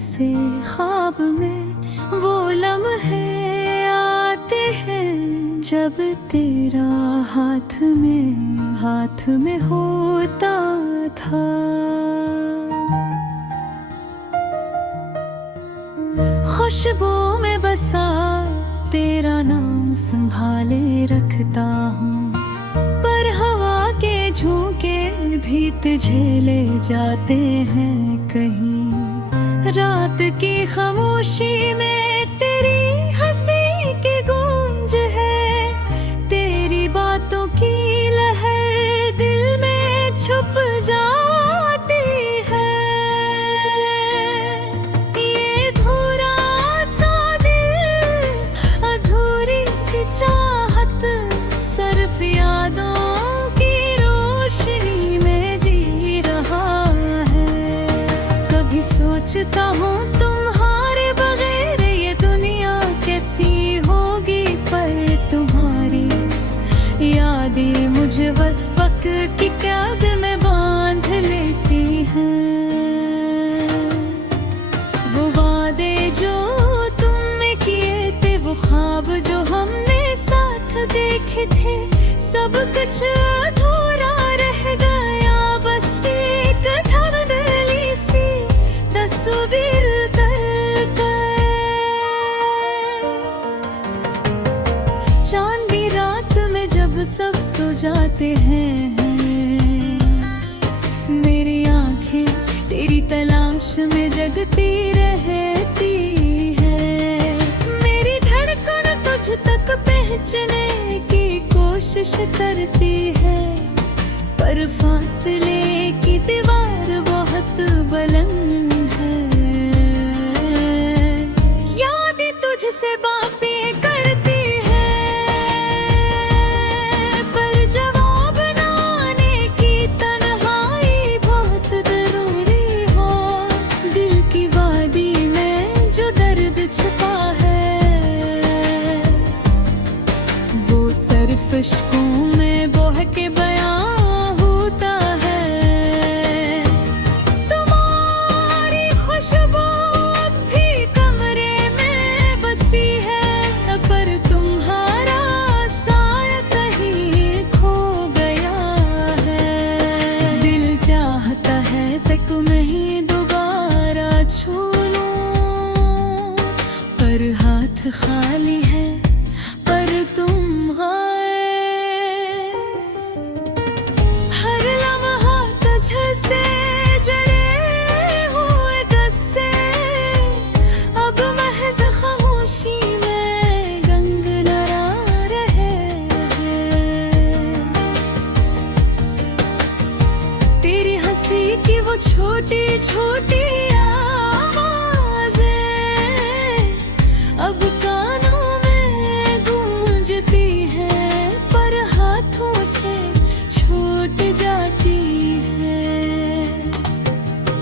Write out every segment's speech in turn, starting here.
से ख्वाब में वो लम्हे आते हैं जब तेरा हाथ में होता था। खुशबू में बसा तेरा नाम संभाले रखता हूँ, पर हवा के झोंके भी तुझे ले जाते हैं कहीं। रात की खामोशी में तेरी हंसी की गूंज है, तेरी बातों की लहर दिल में छुप जाती है। ये अधूरा सा दिल, अधूरी सी चाहत, सिर्फ यादों की रोशनी में जी रहा है। कभी सोचता हूँ तुम्हारे बगैर ये दुनिया कैसी होगी, पर तुम्हारी यादें मुझे वक्त की कैद में बांध लेती हैं। वो वादे जो तुमने किए थे, वो ख्वाब जो हमने साथ देखे थे, सब कुछ अधूरा रह गया। बस एक धुंधली सी तस्वीर कर चांदी रात में जब सब सो जाते हैं, मेरी आंखें तेरी तलाश में जगती रहती है। मेरी धड़कन तुझ तक पहुंचने की कोशिश करती है, पर फासले की दीवार बहुत बुलंद है। यादें तुझसे बातें करती है, पर जवाब ना आने की तन्हाई बहुत जरूरी हो। दिल की वादी में जो दर्द छिपा है, वो सिर्फ इश्कों में बह के बयां होता है। तुम्हारी खुशबू अब भी कमरे में बसी है, पर तुम्हारा साया कहीं खो गया है। दिल चाहता है तक मैं ही दोबारा छू लूं, पर हाथ खाली है, पर तुम गायब। हर लम्हा तुझसे जड़े हुए दस्से, अब महज खामोशी में गंगनारा रहे हैं। तेरी हंसी की वो छोटी छोटी आवाज़ें अब कानों में गूंजती हैं, पर हाथों से छूट जाती है।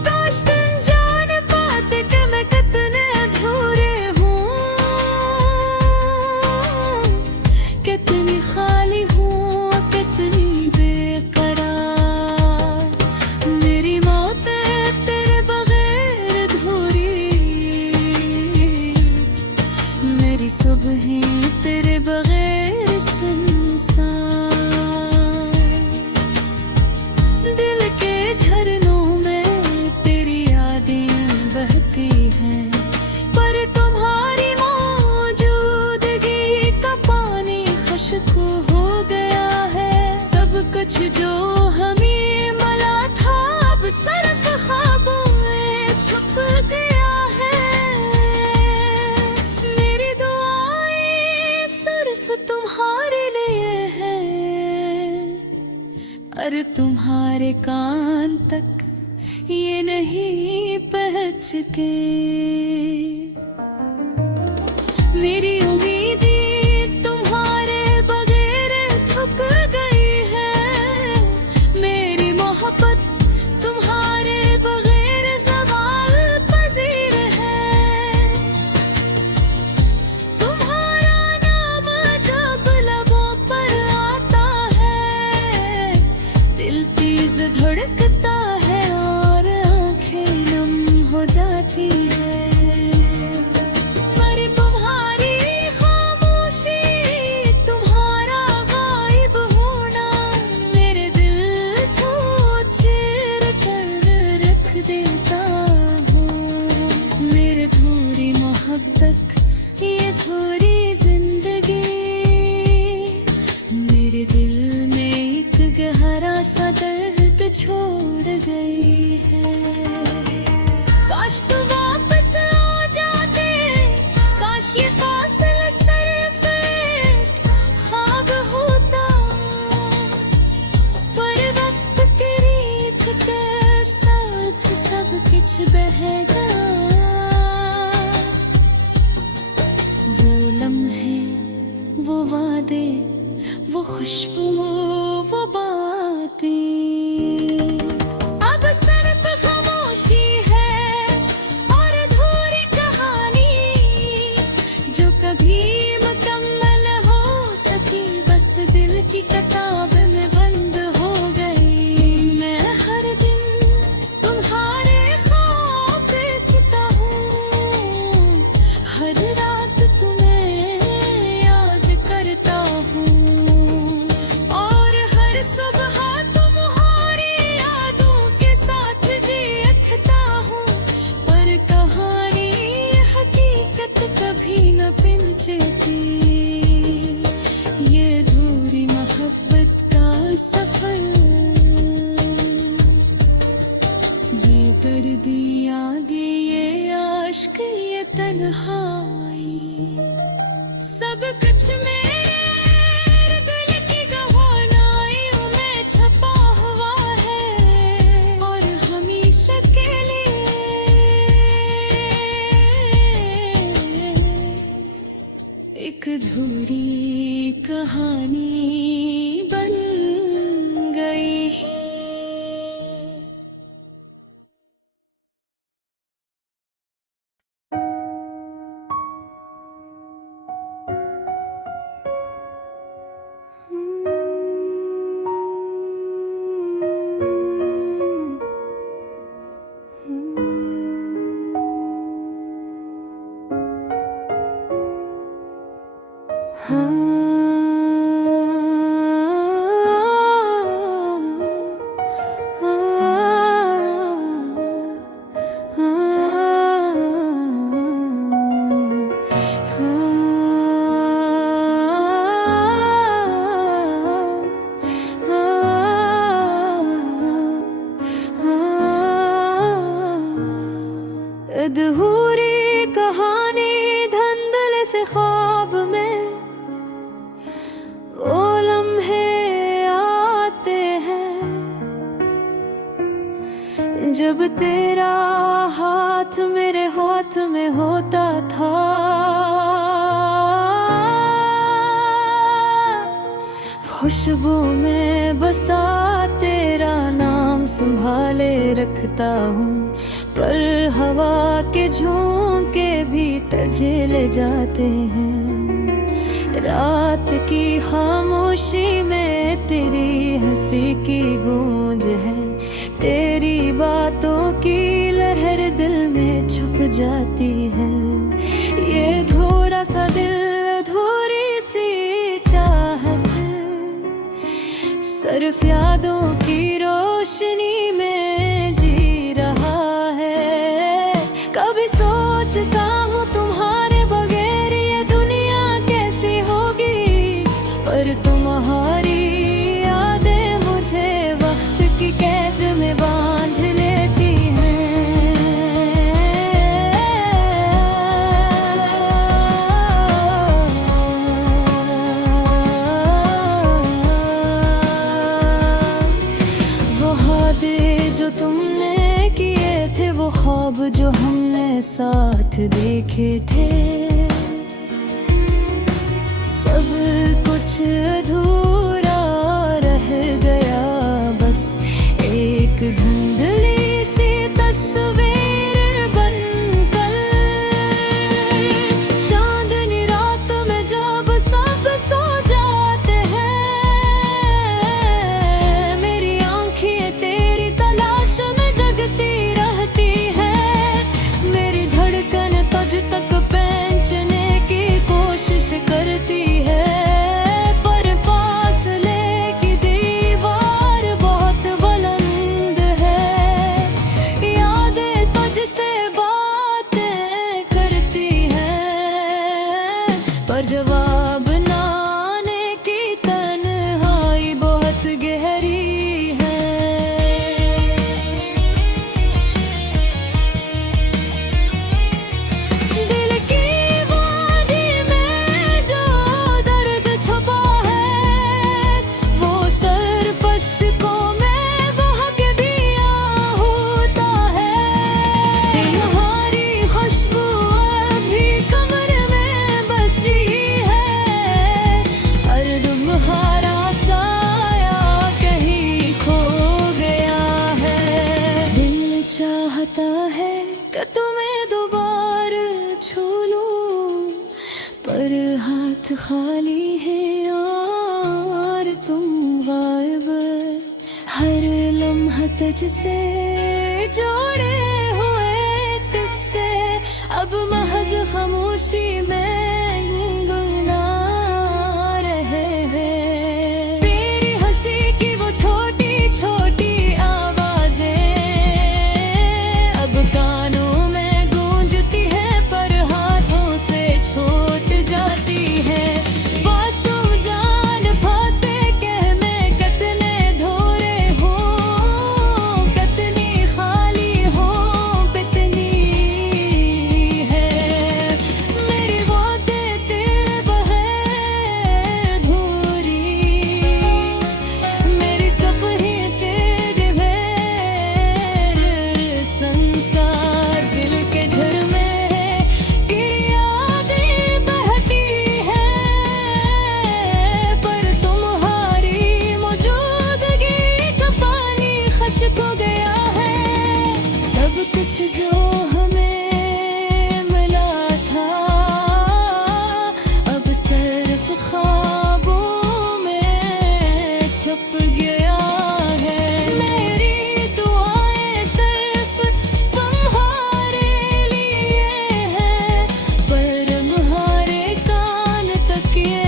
काश तुम जान पाते कि मैं कितने अधूरे हूँ, कितनी खाली हूँ, कितनी बेकरार। मेरी मौत तेरे बगैर अधूरी, मेरी सुबहें तेरे बगैर सुनसान। दिल के झरनों में तेरी यादें बहती हैं, पर तुम्हारी मौजूदगी का पानी खुशबू हो गया है। सब कुछ जो हमें मिला था, अब सिर्फ ख्वाबों में छुप गया है। मेरी दुआएं सिर्फ तुम्हारे लिए हैं, और तुम्हारे कान तक ये नहीं पहुंचते। मेरी उम्मीदें तुम्हारे बगैर थक गई है, मेरी मोहब्बत तुम्हारे बगैर ज़वाल पज़ीर है। तुम्हारा नाम जब लबों पर आता है, दिल तेज धड़कता है और आंखें नम हो जाती है। होता हूँ। मेरे थोड़ी मोहब्बत, ये थोड़ी जिंदगी मेरे दिल में एक गहरा सा दर्द छोड़ गई है। काश तू वापस आ जाते, काश ये फासला सिर्फ एक ख्वाब होता, पर वक्त की रीत के साथ सब कुछ बह गया। वो लम्हे, वो वादे, वो खुशबू, वो बातें, अब सिर्फ खामोशी है और अधूरी कहानी जो कभी मुकम्मल हो सकी, बस दिल की किताब में बंद हो गई। मैं हर दिन तुम्हारे ख्वाब देखता हूँ, हर रात तुम्हें याद करता हूँ, और हर सुबह तुम्हारी यादों के साथ जीता हूँ। पर कहानी हकीकत कभी न पिंचती, ये अधूरी मोहब्बत का सफर, ये दर्द याद, ये आश्क, ये तन्हाई, सब कुछ मेरे दिल की गहराइयों में छपा हुआ है, और हमेशा के लिए एक अधूरी कहानी बन गई है। अधूरी कहानी धंधले से ख्वाब में वो लम्हे आते हैं, जब तेरा हाथ मेरे हाथ में होता था, खुशबू में बसा तेरा नाम संभाले रखता हूँ, पर हवा के झोंके भी तजे ले जाते हैं। रात की खामोशी में तेरी हंसी की गूंज है, तेरी बातों की लहर दिल में छुप जाती है। ये अधूरा सा दिल, अधूरी सी चाहत, सिर्फ यादों की रोशनी में जी रहा है। कभी सोचता हूँ तुम्हारे बगैर ये दुनिया कैसी होगी, पर तुम्हारी यादें मुझे वक्त की कैद में बांध लेती हैं। वो वादे जो तुमने किए थे, वो ख्वाब जो हमने साथ देखे थे, सब कुछ अधूरा रह गया, बस एक धुंधली सी तस्वीर बनकर। चांदनी रात में जब सब सो जाते हैं, मेरी आंखें तेरी तलाश में जगती रहती है। मेरी धड़कन तुझ तक पहुंचने की कोशिश करती है, पर फासला से बातें करती है, पर जवाब ना आने की तन्हाई बहुत गहरी है। दिल की वादी में जो दर्द छुपा है, वो सरफश को मैं बहा के दिया होता है। तुम्हारी खुशबू अभी कमरे में बसी है, हर तुम्हारा साया कहीं खो गया है। दिल चाहता है कि तुम्हें दोबारा छू लूं, पर हाथ खाली है और तुम गायब। हर लम्हा तुझसे जोड़े हुए किस्से अब महज खामोशी में गुनगुना रहे हैं। मेरी हंसी की वो छोटी छोटी आवाजें अब कानों में गूंजती है, पर हाथों से छूट जाती है। बस तुम जान पाते कि मैं कितने धोरे हूँ, कितनी खाली हूँ, कितनी है मेरी बातें तेरे बगैर अधूरी, मेरी सपने तेरे बगैर संसार। दिल के झरने हैं कि यादें बहती है, पर तुम्हारी मौजूदगी का पानी खश्क हो गया है। सब कुछ जो हमें मिला था अब सिर्फ ख्वाबों में छुप गया है। मेरी दुआएं सिर्फ तुम्हारे लिए हैं, पर तुम्हारे कान तक ये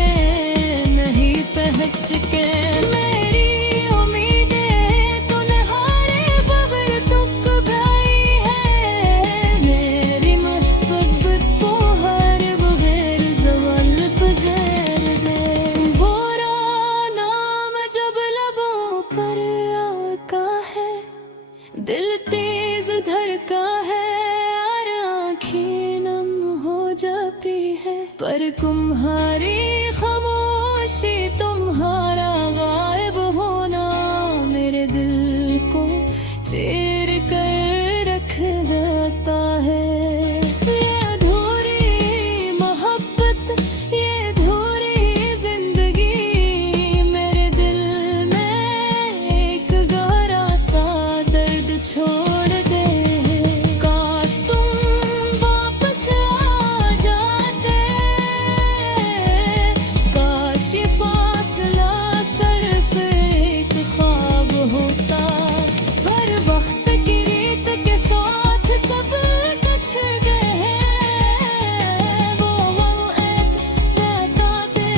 नहीं पहुंच के। मेरी उम्मीदें तुम्हारे बगैर तुक भाई है, मेरी मोहब्बत तुम्हारे बगैर ज़वाल गुज़र दे। बुरा नाम जब लबों पर आका है, दिल तेज धड़का है और आँखें नम हो जाती है, पर तुम्हारी खामोशी तुम्हारा गायब होना मेरे दिल को चीर कर रख देता है। ये अधूरी मोहब्बत, ये अधूरी जिंदगी मेरे दिल में एक गहरा सा दर्द छोड़ दे। काश तुम वापस आ जाते, काश ये फासला सिर्फ एक ख्वाब होता, पर वक्त की रीत के साथ सब कुछ गए। वो एक ज़ाते,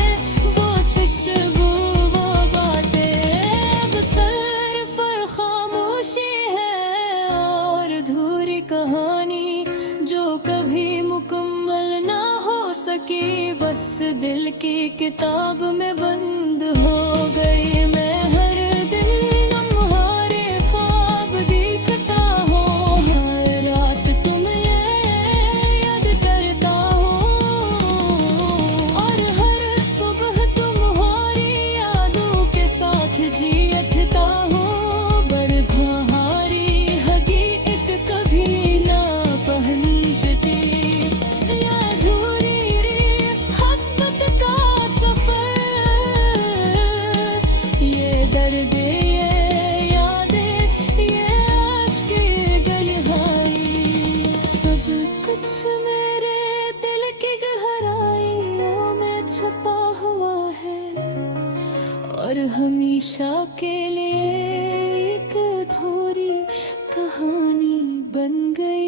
वो खुशबू, वो बातें अब सिर्फ खामोशी है और अधूरी कहानी जो कभी मुकम्मल ना हो सकी, बस दिल की किताब में बंद हो गई। मैं हर दिन तुम्हारे ख्वाब देखता हूँ, हर रात तुम्हें याद करता हूँ, और हर सुबह तुम्हारी यादों के साथ जी उठता हूँ। पर तुम्हारी हकीकत कभी ना पहुँचती, या अधूरी मोहब्बत का सफर, ये दर्द, ये यादें, ये आश्क, ये गलिहाई, सब कुछ मेरे दिल की गहराइयों में छुपा हुआ है, और हमेशा के लिए एक अधूरी कहानी बन गई।